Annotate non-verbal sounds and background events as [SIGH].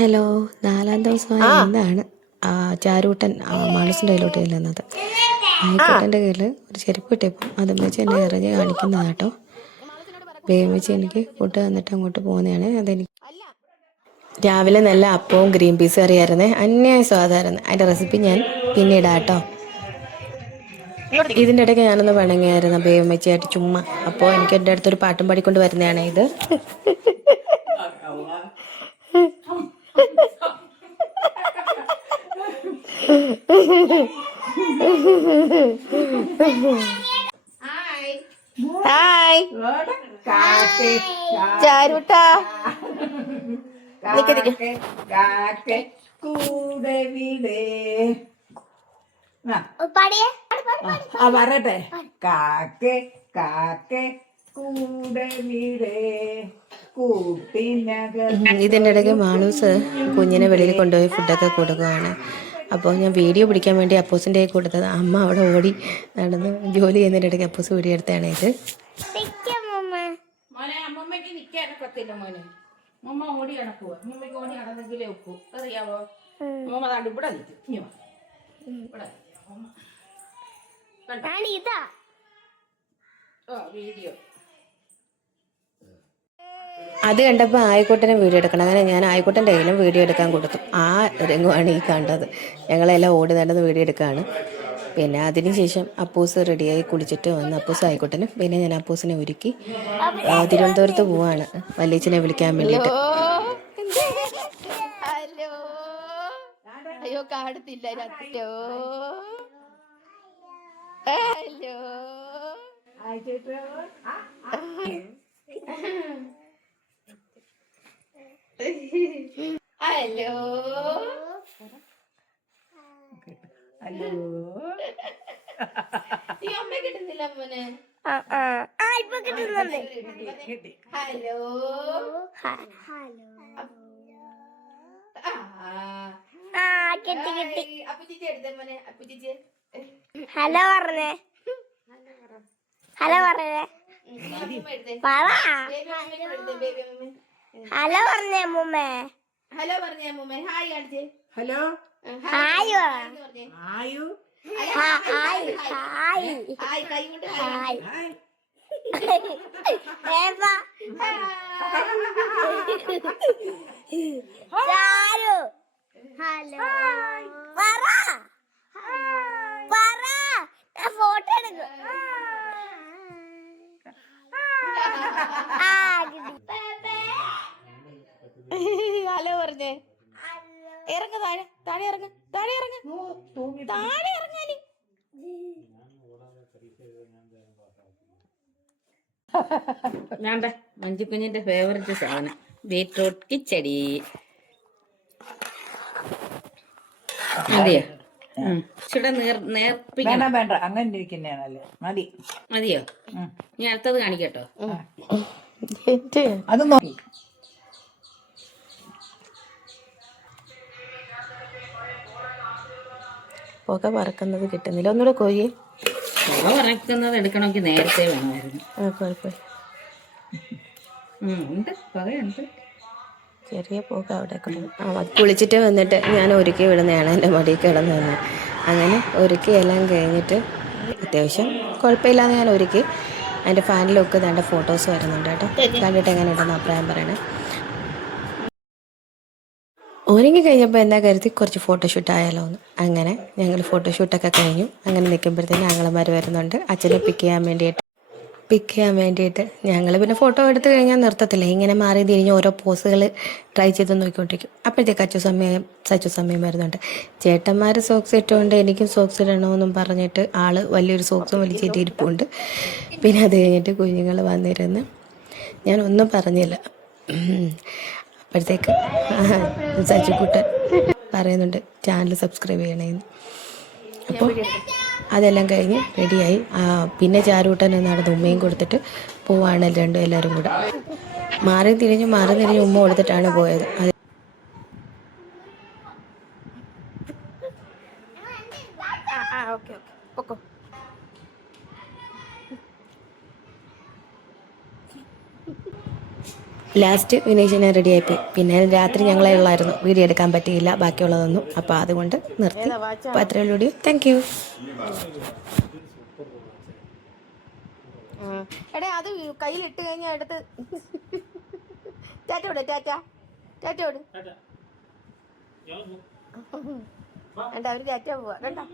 Hello നാലാം ദിവസമായ എന്താണ് ആ ചാരൂട്ടൻ ആ മാണസിന്റെ കയ്യിലോട്ട് ചെല്ലുന്നത്. ആയിക്കോട്ടന്റെ കയ്യിൽ ഒരു ചെരുപ്പ് കിട്ടിയപ്പോൾ അതും വെച്ച് എന്നെ എറിഞ്ഞ് കാണിക്കുന്നതാണ് കേട്ടോ വേഗം വെച്ച് എനിക്ക് ഫുഡ് തന്നിട്ട് അങ്ങോട്ട് പോകുന്നതാണ്. അതെനിക്ക് രാവിലെ നല്ല അപ്പവും ഗ്രീൻ പീസ് കറിയായിരുന്നേ. അന്യായ സ്വാദായിരുന്നു. അതിന്റെ റെസിപ്പി ഞാൻ പിന്നീട് കേട്ടോ ഇതിന്റെ ഇടയ്ക്ക് ഞാനൊന്ന് പിണങ്ങിയായിരുന്നു ബേവും വെച്ചായിട്ട് ചുമ്മാ. അപ്പോൾ എനിക്ക് എന്റെ അടുത്തൊരു പാട്ടും പാടിക്കൊണ്ട് വരുന്നതാണ് ഇത്. [LAUGHS] [LAUGHS] ഹായ് ചാരുട്ടാ. ആ. വരട്ടെ. കാക്കെ കാക്കെ കൂടെ വീടേ. ഇതിന്റെ ഇടയ്ക്ക് മാണൂസ് കുഞ്ഞിനെ വെളിയിൽ കൊണ്ടുപോയി ഫുഡൊക്കെ കൊടുക്കുകയാണ് അപ്പോൾ ഞാൻ വീഡിയോ പിടിക്കാൻ വേണ്ടി അപ്പോസിന്റെ കൊടുത്തത് അമ്മ അവിടെ ഓടി നടന്ന് ജോലി ചെയ്യുന്നതിന്റെ ഇടയ്ക്ക് അപ്പോസ് വീഡിയോ എടുത്തതാണ് ഇത്. മോനെ ഓടി കിടക്കുക അമ്മമ്മയ്ക്ക് ഓടി കിടന്നെങ്കിലേ ഒക്കൂ. അറിയാവോ താണ്ട് നിൽക്കും. ഇവിടെ ഇതാ ഓ വീഡിയോ. അത് കണ്ടപ്പോൾ ആയിക്കോട്ടനെ വീഡിയോ എടുക്കണം. അങ്ങനെ ഞാൻ ആയിക്കോട്ടന്റെ കയ്യിലും വീഡിയോ എടുക്കാൻ കൊടുത്തു. ആ രംഗമാണ് ഈ കണ്ടത്. ഞങ്ങളെല്ലാം ഓടി നടന്ന് വീഡിയോ എടുക്കുകയാണ്. പിന്നെ അതിനുശേഷം അപ്പൂസ് റെഡിയായി കുളിച്ചിട്ട് വന്ന് അപ്പൂസ് ആയിക്കോട്ടനും പിന്നെ ഞാൻ അപ്പൂസിനെ ഒരുക്കി തിരുവനന്തപുരത്ത് പോവാണ്. വല്യച്ഛനെ വിളിക്കാൻ വേണ്ടിയിട്ട്. ഹലോ. അയ്യോ കാടത്തില്ല രത്തോ ഹലോ. ഹലോ ഹലോ [LAUGHS] ഈ അമ്മ കിട്ടുന്നില്ല മോനെ. ഹലോ ഹലോ ആ ആ കിട്ടി കിട്ടി. അപ്പുച്ചിച്ചി എടുത്തേ മോനെ? അപ്പുച്ചിച്ചി ഹലോ പറഞ്ഞേ. ഹലോ പറഞ്ഞേ. പറ. ഹലോ പറഞ്ഞേ മുമ്മേ ഹലോ പറഞ്ഞേ അമ്മൂമ്മേ. ഹായ് കാണിച്ചേ ഹലോ. ഹായ് പറ. എന്ന് പറഞ്ഞേ. ആയു ഹായ് ഹായ് ഹായ് ഹായ് കൈ കൊണ്ട് ഹായ് ഹായ് ഹായ് ഏപ്പാ ചാരു. ഹലോ. പറ. പറ ഞാൻ ഫോട്ടോ എടുക്കും ആ കിട്ടി ഹലോ പറഞ്ഞേ ഇറങ്ങ താഴെ താഴെ ഇറങ്ങ താഴെ ഇറങ്ങ. താഴെ ഇറങ്ങാനി വേണ്ട മഞ്ജുക്കുഞ്ഞിന്റെ ഫേവററ്റ് സാധനം ബീട്രൂട്ട് കിച്ചടി. മതിയോ? ഇച്ചിടെ നേർ നേർപ്പിക്കണം വേണ്ട വേണ്ട. അങ്ങനെ ഇരിക്കുന്നതാണല്ലേ. മതി. മതിയോ? ഞാൻ അടുത്തത് കാണിക്കട്ടോ. അത് നോക്കി പുക പറക്കുന്നത് കിട്ടുന്നില്ല. ഒന്നുകൂടെ കൊയ്യേ വറക്കുന്നത് എടുക്കണമെങ്കിൽ നേരത്തെ വേണമായിരുന്നു. ആ കുഴപ്പമില്ല ചെറിയ പുക അവിടെ ആ കുളിച്ചിട്ട് വന്നിട്ട് ഞാൻ ഒരുക്കി വിടുന്നതാണ് എന്റെ മടിയിൽ കിടന്നു തന്നെ അങ്ങനെ ഒരുക്കി എല്ലാം കഴിഞ്ഞിട്ട് അത്യാവശ്യം കുഴപ്പമില്ലാതെ ഞാൻ ഒരുക്കി. അതിന്റെ ഫാനിലൊക്കെ ഇതാണ്ട് ഫോട്ടോസ് വരുന്നുണ്ട് കേട്ടോ. കണ്ടിട്ട് എങ്ങനെ ഉണ്ടെന്ന് അഭിപ്രായം പറയണേ. ഒരുങ്ങി കഴിഞ്ഞപ്പോൾ എന്താ കരുതി? കുറച്ച് ഫോട്ടോഷൂട്ട് ആയാലോ എന്ന് അങ്ങനെ ഞങ്ങൾ ഫോട്ടോഷൂട്ടൊക്കെ കഴിഞ്ഞു. അങ്ങനെ നിൽക്കുമ്പോഴത്തേന് ഞങ്ങളമാർ വരുന്നുണ്ട്. അച്ഛനെ പിക്ക് ചെയ്യാൻ വേണ്ടിയിട്ട്. പിക്ക് ചെയ്യാൻ വേണ്ടിയിട്ട് ഞങ്ങൾ പിന്നെ ഫോട്ടോ എടുത്തു കഴിഞ്ഞാൽ നിർത്തത്തില്ല. ഇങ്ങനെ മാറി തിരിഞ്ഞ് ഓരോ പോസുകൾ ട്രൈ ചെയ്ത് നോക്കിക്കൊണ്ടിരിക്കും. അപ്പോഴത്തേക്ക് അച്ചു സമയം സച്ചു സമയം വരുന്നുണ്ട്. ചേട്ടന്മാർ സോക്സ് ഇട്ടുകൊണ്ട് എനിക്കും സോക്സ് ഇടണമെന്നും പറഞ്ഞിട്ട് ആൾ വലിയൊരു സോക്സ് വലിച്ചിട്ട് ഇരിപ്പുണ്ട് പിന്നെ അത് കഴിഞ്ഞിട്ട് കുഞ്ഞുങ്ങൾ വന്നിരുന്ന് ഞാൻ ഒന്നും പറഞ്ഞില്ല. അപ്പോഴത്തേക്ക് [LAUGHS] സജിക്കുട്ടൻ പറയുന്നുണ്ട് ചാനൽ സബ്സ്ക്രൈബ് ചെയ്യണേന്ന്. അപ്പോൾ അതെല്ലാം കഴിഞ്ഞ് റെഡിയായി പിന്നെ ചാരൂട്ടൻ നടന്ന് ഉമ്മയും കൊടുത്തിട്ട് പോവാണ് രണ്ടും എല്ലാവരും കൂടെ. മാറി തിരിഞ്ഞ് മാറി തിരിഞ്ഞ് ഉമ്മ കൊടുത്തിട്ടാണ് പോയത്. അത് ആ ഓക്കെ ഓക്കെ പൊക്കോ ലാസ്റ്റ് വിനീഷിനെ റെഡി ആയിപ്പോയി പിന്നെ രാത്രി ഞങ്ങളെ ഉള്ളായിരുന്നു. വീഡിയോ എടുക്കാൻ പറ്റിയില്ല ബാക്കിയുള്ളതൊന്നും. അപ്പോൾ അതുകൊണ്ട് നിർത്തി. അപ്പോൾ അത്രയുള്ള വീഡിയോ താങ്ക് യു എടേ അത് കയ്യിലിട്ട് കഴിഞ്ഞാൽ എടുത്ത് ടാറ്റ വിട് ടാറ്റ. ടാറ്റ വിട് അവർ ടാറ്റ പോവാ. കണ്ടോ